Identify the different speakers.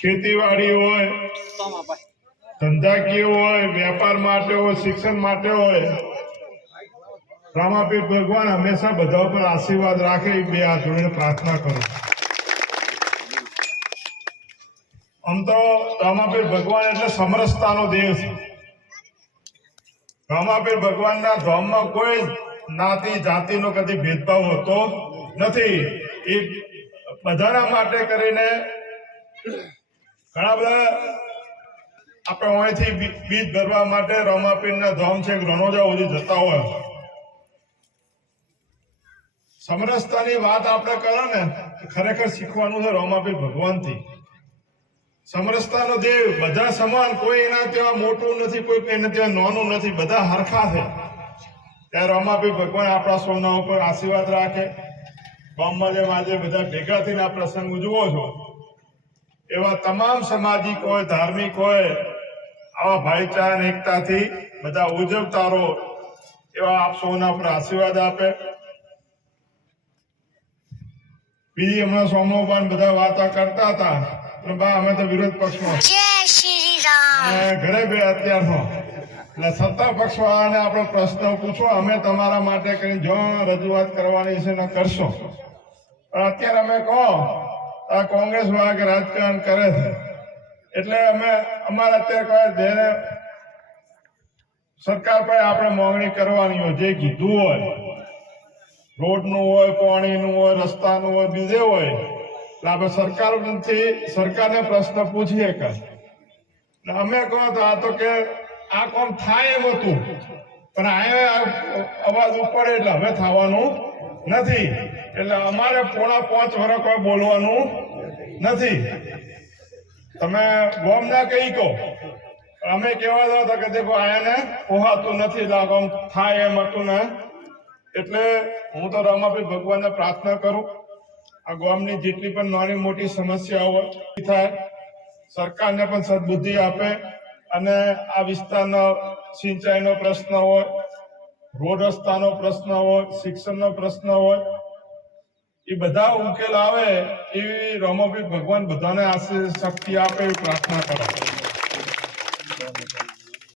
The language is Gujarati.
Speaker 1: ખેતીવાડી હોય, ધંધાકીય હોય, વેપાર માટે હોય, શિક્ષણ માટે હોય, રામાપીર ભગવાન હંમેશા બધા ઉપર આશીર્વાદ રાખે બે હાથ જોડીને પ્રાર્થના કરું. આમ તો રામાપીર ભગવાન એટલે સમરસતાનો દેવ છે રામાપીર ભગવાનના ધામમાં કોઈ નાતી, જાતિનો કદી ભેદભાવ હોતો નથી. એ બધાના માટે કરીને ઘણા બધા આપણે અહીંથી બીજ ભરવા માટે રામાપીરના ધામ છે, રણોજા સુધી જતા હોય. સમરસતાની વાત આપણે કરો ને ખરેખર શીખવાનું છે રોમાપી ભગવાનથી. સમરસતાનો દેવ બધા સમાન, કોઈ એના ત્યાં મોટું નથી, કોઈ એને ત્યાં નાનું નથી, બધા હરખા છે. ત્યારે રમાપી ભગવાન આપણા સૌના ઉપર આશીર્વાદ રાખે. ગામમાં જેમ આજે બધા ભેગા થઈને આ પ્રસંગ ઉજવો છો એવા તમામ સામાજિક હોય ધાર્મિક હોય આવા ભાઈચારા એકતાથી બધા ઉજવતા રહો એવા આપ સૌના પર આશીર્વાદ આપે. બીજી હમણાં સોમોપાન બધા વાતો કરતા હતા પણ બા અમે તો વિરોધ પક્ષમાં. ઘરે બે અત્યારનો. એટલે સત્તા પક્ષ વાળાને આપણો પ્રશ્ન પૂછો અમે તમારા માટે કઈ જો રજૂઆત કરવાની છે ને કરશો. પણ અત્યારે અમે કહો આ કોંગ્રેસ કે રાજકારણ કરે છે. એટલે અમે અમારે અત્યારે કોઈ જેને સરકાર પાસે આપણે માંગણી કરવાની હોય, જે કીધું હોય. રોડનું હોય, પાણીનું હોય, રસ્તાનું હોય, બીજે હોય. એટલે આપણે સરકારથી સરકારને પ્રશ્ન પૂછીએ કે અમે કહો તો આ તો કે આ કોમ થાય એમ હતું. પણ આ અવાજ ઉપર એટલે હવે થવાનું નથી. એટલે અમારે પોણા પાંચ વર્ષ કોઈ બોલવાનું નથી. તમે ગોમ ના કહી કહો. અમે કહેવા દો તો કે દેખો આને પોહાતું નથી આ થાય એમ હતું ને. એટલે હું તો રમાભાઈ ભગવાનને પ્રાર્થના કરું, આ ગામની જેટલી પણ નાની મોટી સમસ્યાઓ હોય થાય. સરકારને પણ સદબુદ્ધિ આપે અને આ વિસ્તારનો સિંચાઈનો પ્રશ્ન હોય, રોડ રસ્તાનો પ્રશ્ન હોય, શિક્ષણનો પ્રશ્ન હોય એ બધા ઉકેલ આવે એવી રમોભી ભગવાન બધાને આશીર્વાદ શક્તિ આપે એવી પ્રાર્થના કરો